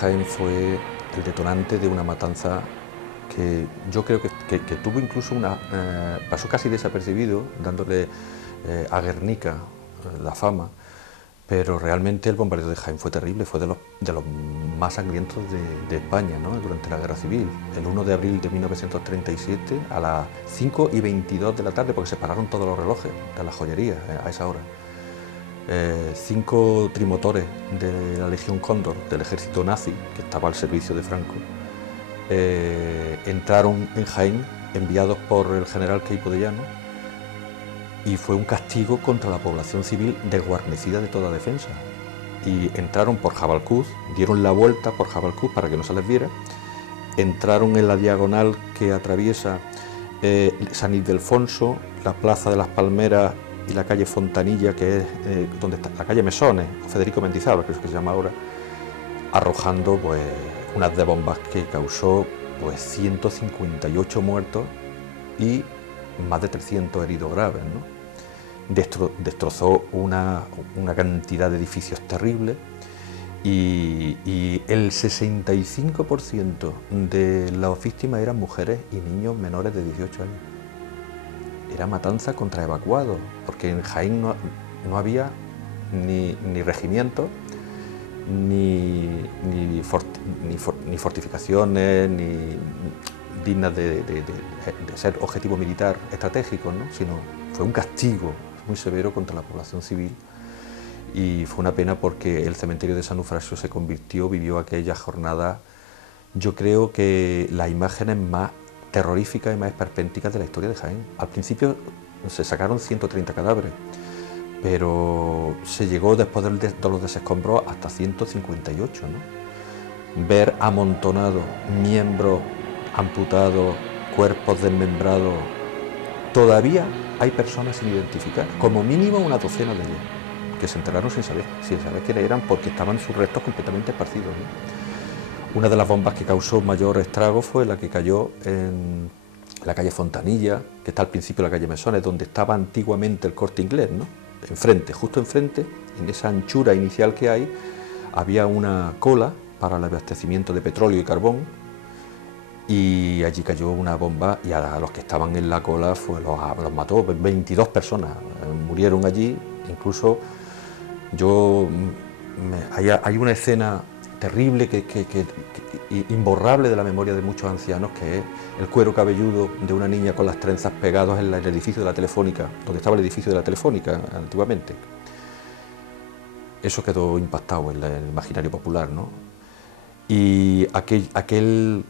Jaén fue el detonante de una matanza que yo creo que tuvo incluso pasó casi desapercibido, dándole a Guernica la fama, pero realmente el bombardeo de Jaén fue terrible, fue de los más sangrientos de España, ¿no?, durante la Guerra Civil. El 1 de abril de 1937, a las 5:22 de la tarde, porque se pararon todos los relojes de la joyería a esa hora. 5 trimotores de la Legión Cóndor, del ejército nazi, que estaba al servicio de Franco, entraron en Jaén, enviados por el general Queipo de Llano, y fue un castigo contra la población civil desguarnecida de toda defensa. Y entraron por Jabalcuz, dieron la vuelta por Jabalcuz para que no se les viera, entraron en la diagonal que atraviesa San Ildefonso, la Plaza de las Palmeras y la calle Fontanilla, que es donde está la calle Mesones, o Federico Mendizábal, que es lo que se llama ahora, arrojando pues unas de bombas que causó pues 158 muertos y más de 300 heridos graves, ¿no? Destrozó una cantidad de edificios terribles y el 65% de las víctimas eran mujeres y niños menores de 18 años. Era matanza contra evacuados, porque en Jaén no había ni regimientos, ni fortificaciones, ni dignas de ser objetivo militar estratégico, ¿no?, sino fue un castigo muy severo contra la población civil, y fue una pena porque el cementerio de San Eufrasio vivió aquella jornada, yo creo que las imágenes más terroríficas y más esperpénticas de la historia de Jaén. Al principio se sacaron 130 cadáveres, pero se llegó después de los desescombros hasta 158, ¿no? Ver amontonados miembros amputados, cuerpos desmembrados. Todavía hay personas sin identificar, como mínimo una docena de ellos, que se enteraron sin saber quiénes eran, porque estaban sus restos completamente esparcidos, ¿no? Una de las bombas que causó mayor estrago fue la que cayó en la calle Fontanilla, que está al principio de la calle Mesones, donde estaba antiguamente el Corte Inglés, ¿no? Enfrente, justo enfrente, en esa anchura inicial que hay, había una cola para el abastecimiento de petróleo y carbón, y allí cayó una bomba y a los que estaban en la cola los mató. 22 personas murieron allí. Incluso hay una escena terrible imborrable de la memoria de muchos ancianos, que es el cuero cabelludo de una niña con las trenzas pegados en el edificio de la Telefónica, donde estaba el edificio de la Telefónica antiguamente. Eso quedó impactado en el imaginario popular, ¿no? Y aquel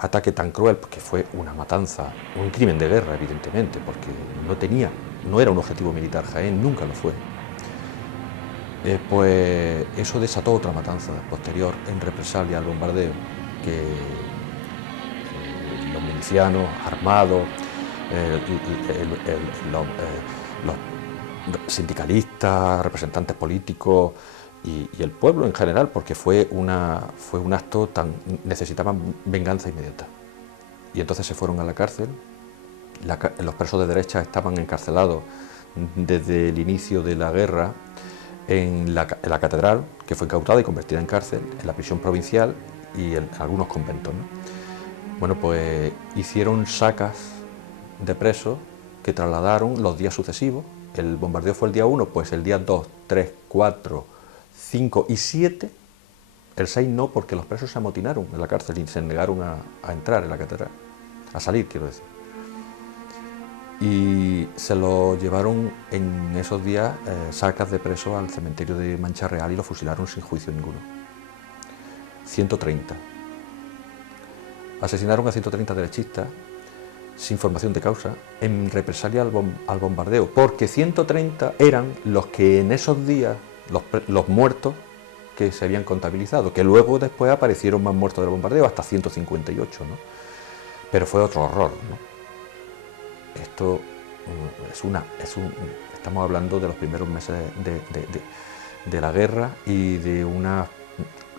ataque tan cruel, porque fue una matanza, un crimen de guerra, evidentemente, porque no era un objetivo militar Jaén, nunca lo fue. Pues eso desató otra matanza posterior en represalia al bombardeo, que los milicianos armados, los sindicalistas, representantes políticos y el pueblo en general, porque fue un acto necesitaban venganza inmediata. Y entonces se fueron a la cárcel. Los presos de derecha estaban encarcelados desde el inicio de la guerra en la catedral, que fue incautada y convertida en cárcel, en la prisión provincial y en algunos conventos, ¿no? Bueno, pues hicieron sacas de presos que trasladaron los días sucesivos. El bombardeo fue el día 1, pues el día 2, 3, 4, 5 y 7, el 6 no, porque los presos se amotinaron en la cárcel y se negaron a entrar en la catedral, a salir, quiero decir. Y se lo llevaron en esos días, sacas de presos, al cementerio de Mancha Real, y lo fusilaron sin juicio ninguno. 130. Asesinaron a 130 derechistas sin formación de causa, en represalia al bombardeo, porque 130 eran los que en esos días, los muertos que se habían contabilizado, que luego después aparecieron más muertos del bombardeo, hasta 158, ¿no? Pero fue otro horror, ¿no? Esto estamos hablando de los primeros meses de la guerra y de una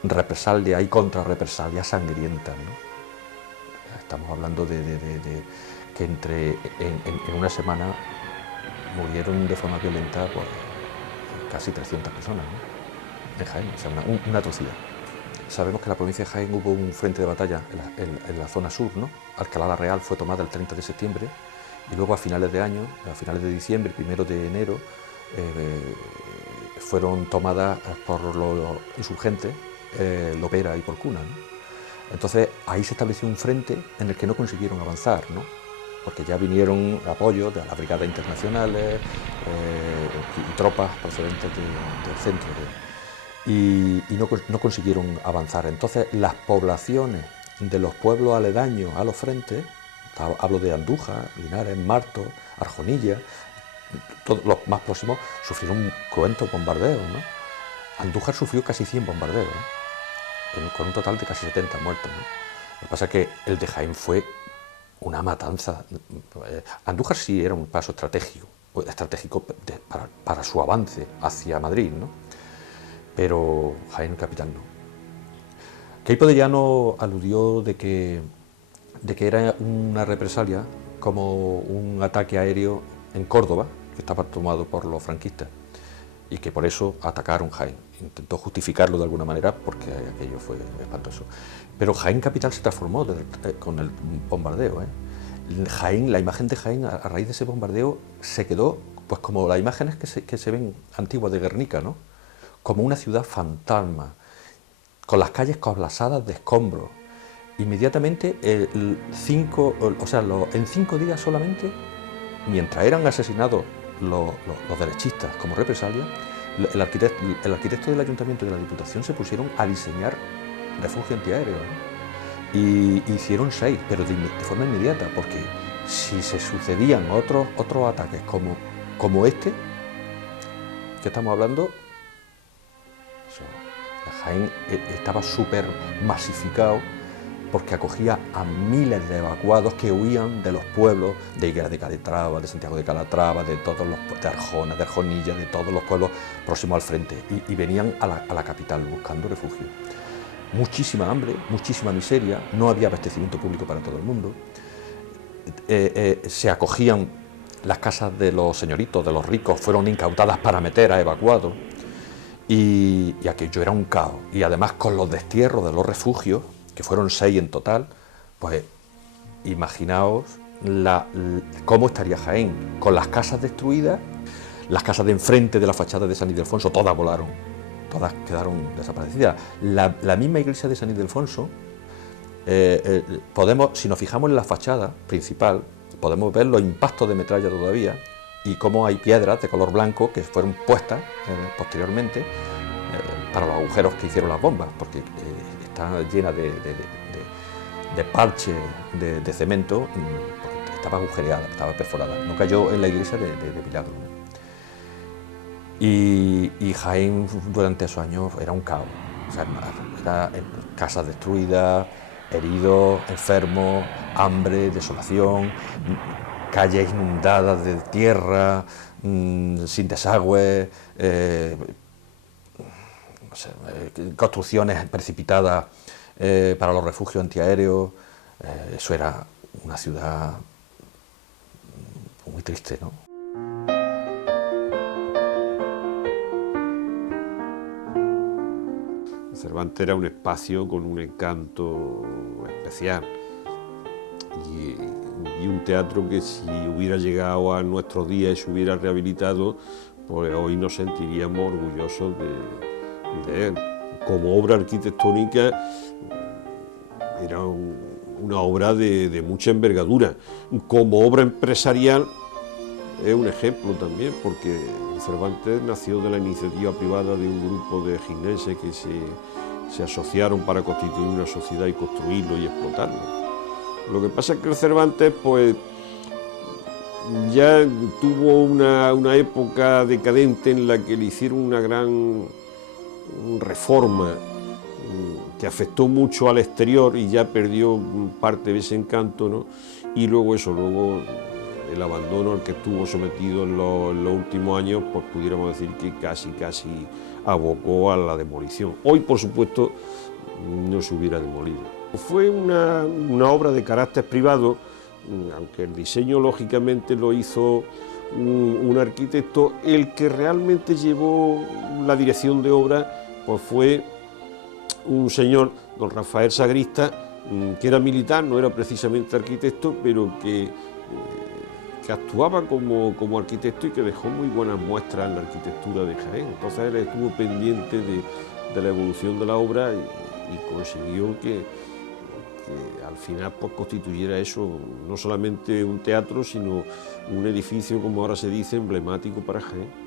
represalia y contrarrepresalia sangrienta, ¿no? Estamos hablando de que en una semana murieron de forma violenta pues, casi 300 personas, ¿no?, en Jaén. O sea, una atrocidad. sabemos que en la provincia de Jaén hubo un frente de batalla en la zona sur, ¿no? Alcalá la Real fue tomada el 30 de septiembre y luego a finales de año, a finales de diciembre, 1 de enero, fueron tomadas por los insurgentes Lopera y Porcuna, ¿no? Entonces ahí se estableció un frente en el que no consiguieron avanzar, ¿no? Porque ya vinieron apoyos de las brigadas internacionales y tropas procedentes del centro. Y no consiguieron avanzar. Entonces las poblaciones de los pueblos aledaños a los frentes, hablo de Andújar, Linares, Martos, Arjonilla, todos los más próximos, sufrieron cruentos bombardeos, ¿no? Andújar sufrió casi 100 bombardeos, con un total de casi 70 muertos, ¿no? Lo que pasa es que el de Jaén fue una matanza. Andújar sí era un paso estratégico para su avance hacia Madrid, ¿no? Pero Jaén capital no. Queipo de Llano aludió de que era una represalia como un ataque aéreo en Córdoba, que estaba tomado por los franquistas, y que por eso atacaron Jaén. Intentó justificarlo de alguna manera porque aquello fue espantoso. Pero Jaén capital se transformó con el bombardeo, ¿eh? Jaén, la imagen de Jaén a raíz de ese bombardeo se quedó pues como las imágenes que se ven antiguas de Guernica, ¿no? Como una ciudad fantasma, con las calles colapsadas de escombros. Inmediatamente, en 5 días solamente, mientras eran asesinados los derechistas como represalia, el arquitecto del ayuntamiento y de la Diputación se pusieron a diseñar refugio antiaéreo, ¿no? Y hicieron 6, pero de forma inmediata, porque si se sucedían otros ataques como este, que estamos hablando, Jaén estaba súper masificado porque acogía a miles de evacuados que huían de los pueblos de Higuera de Calatrava, de Santiago de Calatrava, de Arjona, de Arjonilla, de todos los pueblos próximos al frente, y venían a la capital buscando refugio. Muchísima hambre, muchísima miseria, no había abastecimiento público para todo el mundo, se acogían las casas de los señoritos, de los ricos, fueron incautadas para meter a evacuados, y aquello era un caos. Y además con los destierros de los refugios, que fueron 6 en total, pues imaginaos cómo estaría Jaén, con las casas destruidas, las casas de enfrente de la fachada de San Ildefonso, todas volaron, todas quedaron desaparecidas. La misma iglesia de San Ildefonso, si nos fijamos en la fachada principal, podemos ver los impactos de metralla todavía y cómo hay piedras de color blanco que fueron puestas posteriormente para los agujeros que hicieron las bombas, porque está llena de parche de cemento, porque estaba agujereada, estaba perforada, no cayó en la iglesia de milagro, ¿no? Y Jaén durante esos años era un caos, o sea, era casas destruidas, heridos, enfermos, hambre, desolación, calles inundadas de tierra, sin desagüe, construcciones precipitadas para los refugios antiaéreos. Eso era una ciudad muy triste, ¿no? Cervantes era un espacio con un encanto especial y un teatro que si hubiera llegado a nuestros días y se hubiera rehabilitado, pues hoy nos sentiríamos orgullosos de él. Como obra arquitectónica era una obra de mucha envergadura. Como obra empresarial es un ejemplo también, porque Cervantes nació de la iniciativa privada de un grupo de jineses que se asociaron para constituir una sociedad y construirlo y explotarlo. Lo que pasa es que el Cervantes pues ya tuvo una época decadente en la que le hicieron una gran reforma que afectó mucho al exterior y ya perdió parte de ese encanto, ¿no? Y luego el abandono al que estuvo sometido en los últimos años, pues pudiéramos decir que casi abocó a la demolición. Hoy, por supuesto, no se hubiera demolido. Fue una obra de carácter privado, aunque el diseño lógicamente lo hizo un arquitecto. El que realmente llevó la dirección de obra pues fue un señor, don Rafael Sagrista, que era militar, no era precisamente arquitecto, pero que actuaba como arquitecto y que dejó muy buenas muestras en la arquitectura de Jaén. Entonces él estuvo pendiente de la evolución de la obra y consiguió que al final pues, constituyera eso no solamente un teatro, sino un edificio, como ahora se dice, emblemático para Jaén.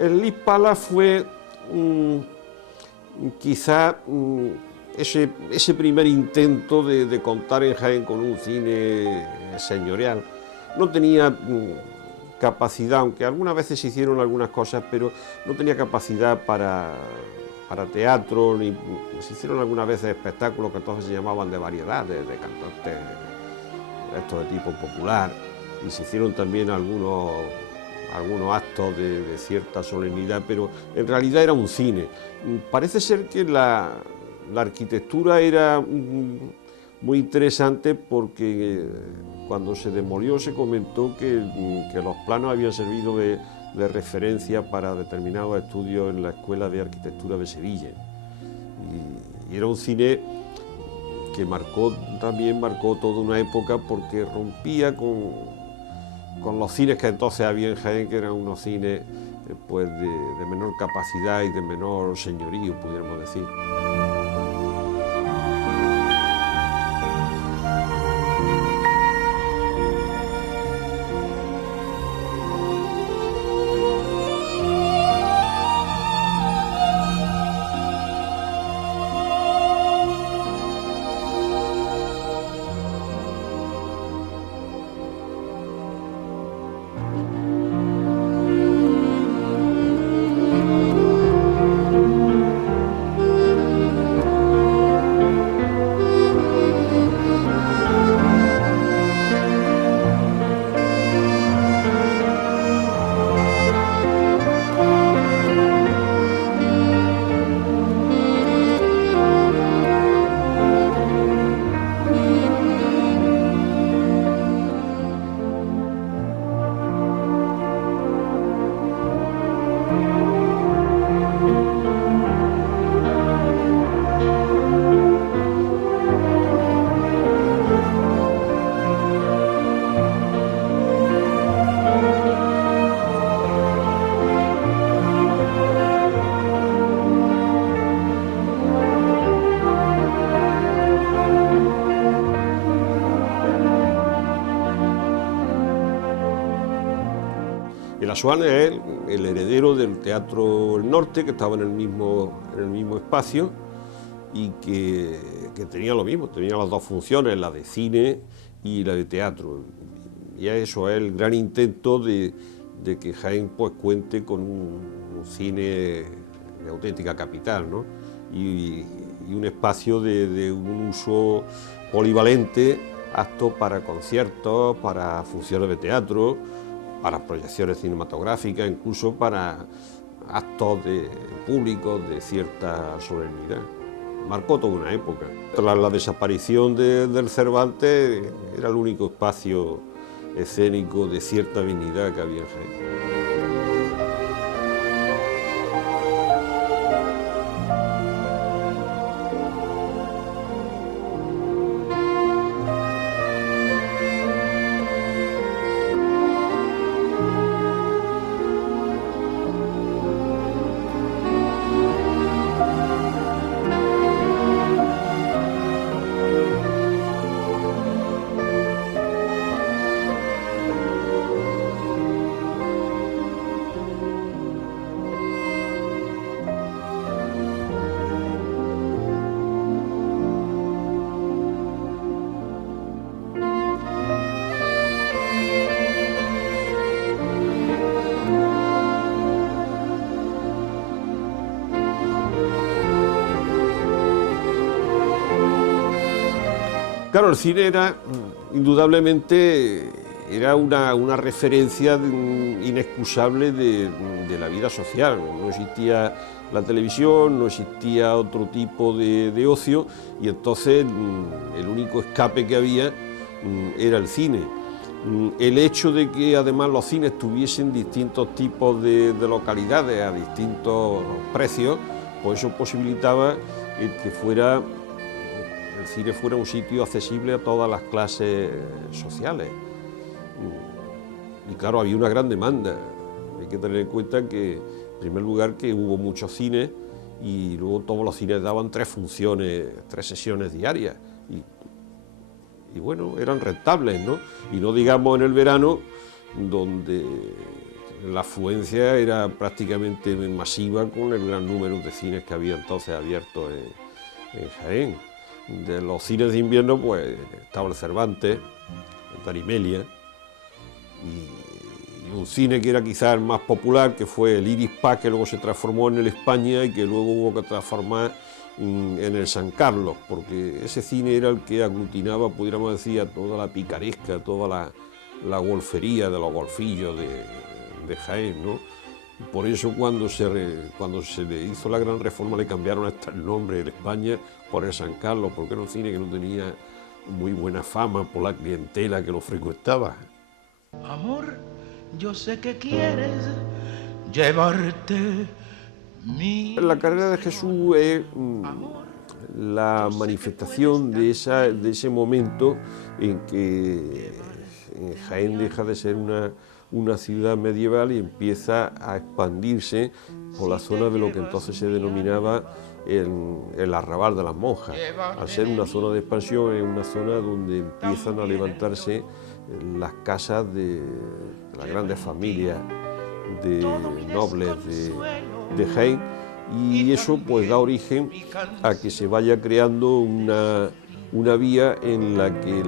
El Lis Palace fue quizá ese primer intento de contar en Jaén con un cine señorial. No tenía capacidad, aunque algunas veces se hicieron algunas cosas, pero no tenía capacidad para teatro, ni se hicieron algunas veces espectáculos que entonces se llamaban de variedad, de cantantes, estos de tipo popular, y se hicieron también algunos actos de cierta solemnidad, pero en realidad era un cine. Parece ser que la arquitectura era muy interesante porque cuando se demolió se comentó que los planos habían servido de referencia para determinados estudios en la Escuela de Arquitectura de Sevilla. Y era un cine que también marcó toda una época porque rompía con los cines que entonces había en Jaén, que eran unos cines pues de menor capacidad y de menor señorío, pudiéramos decir. El Asuán es el heredero del Teatro El Norte, que estaba en el mismo espacio y que tenía lo mismo, tenía las dos funciones, la de cine y la de teatro. Y eso es el gran intento de que Jaén pues, cuente con un cine de auténtica capital, ¿no? y un espacio de un uso polivalente, apto para conciertos, para funciones de teatro, para proyecciones cinematográficas, incluso para actos públicos de cierta solemnidad. Marcó toda una época. Tras la desaparición del Cervantes, era el único espacio escénico de cierta dignidad que había en Jaén. Claro, el cine era indudablemente era una referencia inexcusable de la vida social. No existía la televisión, no existía otro tipo de ocio, y entonces el único escape que había era el cine. El hecho de que además los cines tuviesen distintos tipos de localidades a distintos precios, pues eso posibilitaba que el cine fuera un sitio accesible a todas las clases sociales. Y claro, había una gran demanda. Hay que tener en cuenta que, en primer lugar, que hubo muchos cines, y luego todos los cines daban 3 sesiones diarias. Y bueno, eran rentables, ¿no? Y no digamos en el verano, donde la afluencia era prácticamente masiva con el gran número de cines que había entonces abiertos en Jaén. De los cines de invierno, pues estaba el Cervantes, el Tarimelia, y un cine que era quizás el más popular, que fue el Iris Pac, que luego se transformó en el España y que luego hubo que transformar en el San Carlos, porque ese cine era el que aglutinaba, pudiéramos decir, a toda la picaresca, toda la golfería de los golfillos de Jaén, ¿no? Por eso cuando se le hizo la gran reforma le cambiaron hasta el nombre de España por el San Carlos, porque era un cine que no tenía muy buena fama por la clientela que lo frecuentaba. Amor, yo sé que quieres llevarte mi... La carrera de Jesús es la manifestación de ese momento en que Jaén deja de ser una ciudad medieval y empieza a expandirse por la zona de lo que entonces se denominaba el arrabal de las monjas. Al ser una zona de expansión, es una zona donde empiezan a levantarse las casas de las grandes familias de nobles de Jaén, y eso pues da origen a que se vaya creando una vía en la que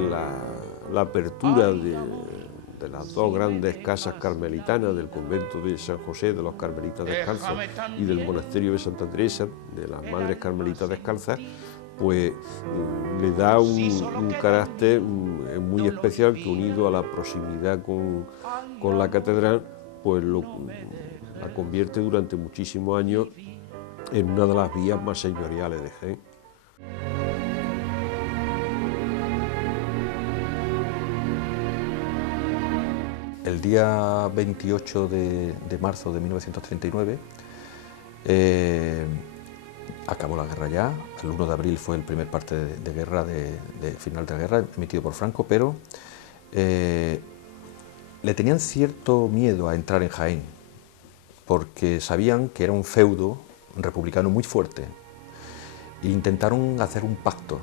la apertura de las 2 grandes casas carmelitanas, del convento de San José de los Carmelitas Descalzos y del monasterio de Santa Teresa, de las Madres Carmelitas Descalzas, pues le da un carácter muy especial, que unido a la proximidad con la catedral, pues la convierte durante muchísimos años en una de las vías más señoriales de Jaén. El día 28 de marzo de 1939 acabó la guerra ya. El 1 de abril fue el primer parte de guerra, de final de la guerra, emitido por Franco, pero le tenían cierto miedo a entrar en Jaén, porque sabían que era un feudo republicano muy fuerte. E intentaron hacer un pacto.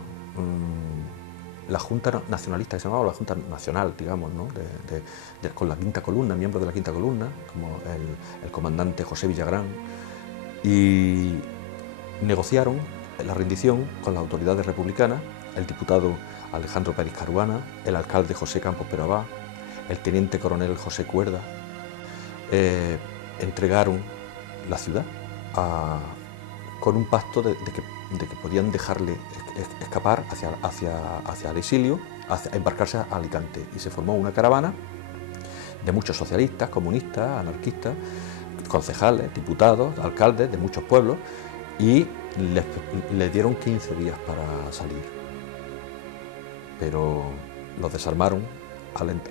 La Junta Nacionalista, que se llamaba la Junta Nacional, digamos, ¿no? Con la Quinta Columna, miembros de la Quinta Columna, como el comandante José Villagrán, y negociaron la rendición con las autoridades republicanas, el diputado Alejandro Pérez Caruana, el alcalde José Campos Perabá, el teniente coronel José Cuerda. Entregaron la ciudad con un pacto de que podían dejarle escapar hacia el exilio, embarcarse a Alicante, y se formó una caravana de muchos socialistas, comunistas, anarquistas, concejales, diputados, alcaldes de muchos pueblos, y les dieron 15 días para salir. Pero los desarmaron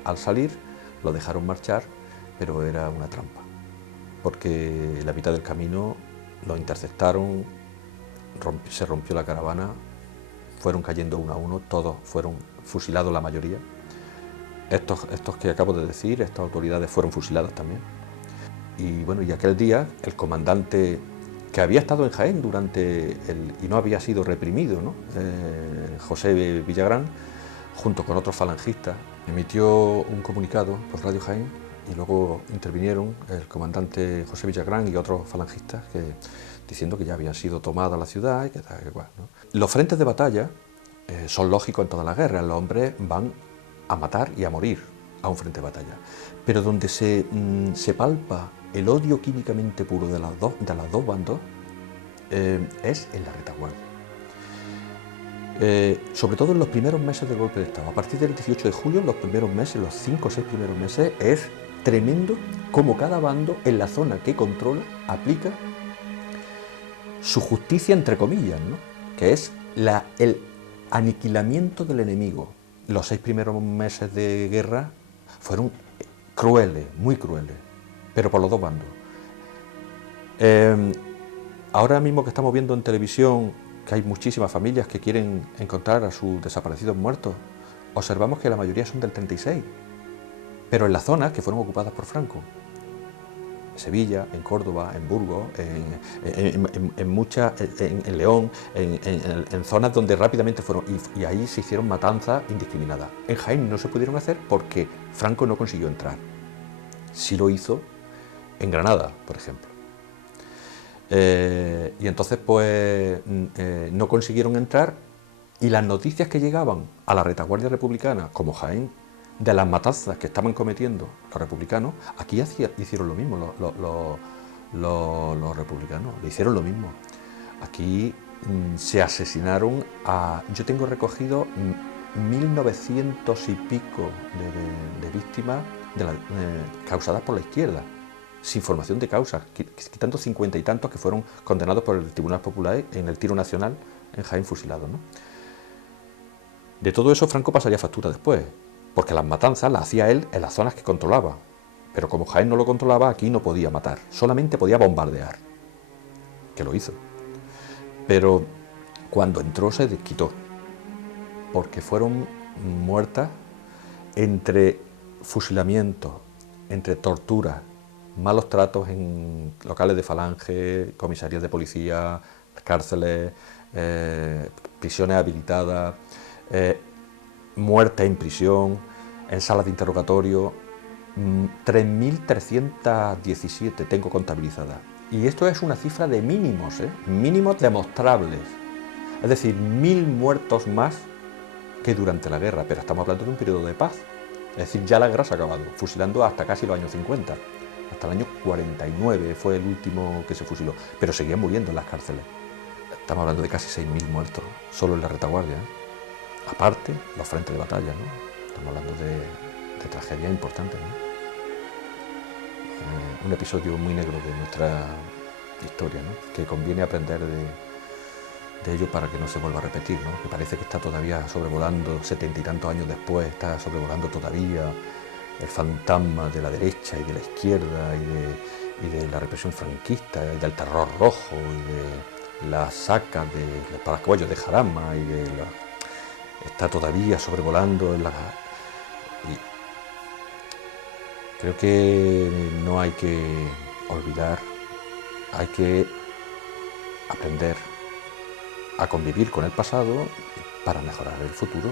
al salir, los dejaron marchar, pero era una trampa, porque la mitad del camino los interceptaron, se rompió la caravana, fueron cayendo uno a uno, todos fueron fusilados, la mayoría. Estos que acabo de decir, estas autoridades fueron fusiladas también. Y bueno, y aquel día el comandante, que había estado en Jaén y no había sido reprimido, ¿no? José Villagrán, junto con otros falangistas, emitió un comunicado por Radio Jaén, y luego intervinieron el comandante José Villagrán y otros falangistas diciendo que ya había sido tomada la ciudad y que tal, que cual, ¿no? Los frentes de batalla son lógicos en todas las guerras. Los hombres van a matar y a morir a un frente de batalla, pero donde se palpa el odio químicamente puro de los dos bandos es en la retaguardia. sobre todo en los primeros meses del golpe de Estado. A partir del 18 de julio, los primeros meses, los 5 o 6 primeros meses, es tremendo cómo cada bando en la zona que controla aplica su justicia, entre comillas, ¿no? Que es el aniquilamiento del enemigo. Los 6 primeros meses de guerra fueron crueles, muy crueles, pero por los dos bandos. Ahora mismo que estamos viendo en televisión que hay muchísimas familias que quieren encontrar a sus desaparecidos muertos, observamos que la mayoría son del 36, pero en las zonas que fueron ocupadas por Franco. En Sevilla, en Córdoba, en Burgos, en León, en zonas donde rápidamente fueron, y ahí se hicieron matanzas indiscriminadas. En Jaén no se pudieron hacer porque Franco no consiguió entrar. Sí lo hizo en Granada, por ejemplo. Y entonces pues no consiguieron entrar, y las noticias que llegaban a la retaguardia republicana, como Jaén, de las matanzas que estaban cometiendo los republicanos, aquí hicieron lo mismo los republicanos, le hicieron lo mismo. Aquí se asesinaron yo tengo recogido 1900 y pico de víctimas causadas por la izquierda, sin formación de causa, quitando 50 y tantos que fueron condenados por el Tribunal Popular en el tiro nacional en Jaén, fusilados, ¿no? De todo eso Franco pasaría factura después, porque las matanzas las hacía él en las zonas que controlaba, pero como Jaén no lo controlaba, aquí no podía matar, solamente podía bombardear, que lo hizo. Pero cuando entró se desquitó, porque fueron muertas entre fusilamientos, entre torturas, malos tratos en locales de Falange, comisarías de policía, cárceles, prisiones habilitadas, muertes en prisión, en salas de interrogatorio, 3.317 tengo contabilizadas. Y esto es una cifra de mínimos, mínimos demostrables. Es decir, 1.000 muertos más que durante la guerra, pero estamos hablando de un periodo de paz. Es decir, ya la guerra se ha acabado, fusilando hasta casi los años 50. Hasta el año 49 fue el último que se fusiló, pero seguían muriendo en las cárceles. Estamos hablando de casi 6.000 muertos, solo en la retaguardia, aparte los frentes de batalla, ¿no? Estamos hablando de tragedias importantes, ¿no? Un episodio muy negro de nuestra historia, ¿no? Que conviene aprender de ello para que no se vuelva a repetir, ¿no? Que parece que está todavía sobrevolando, 70 y tantos años después, está sobrevolando todavía el fantasma de la derecha y de la izquierda y de la represión franquista y del terror rojo y de las sacas de los paracaballos de Jarama está todavía sobrevolando y creo que no hay que olvidar, hay que aprender a convivir con el pasado para mejorar el futuro.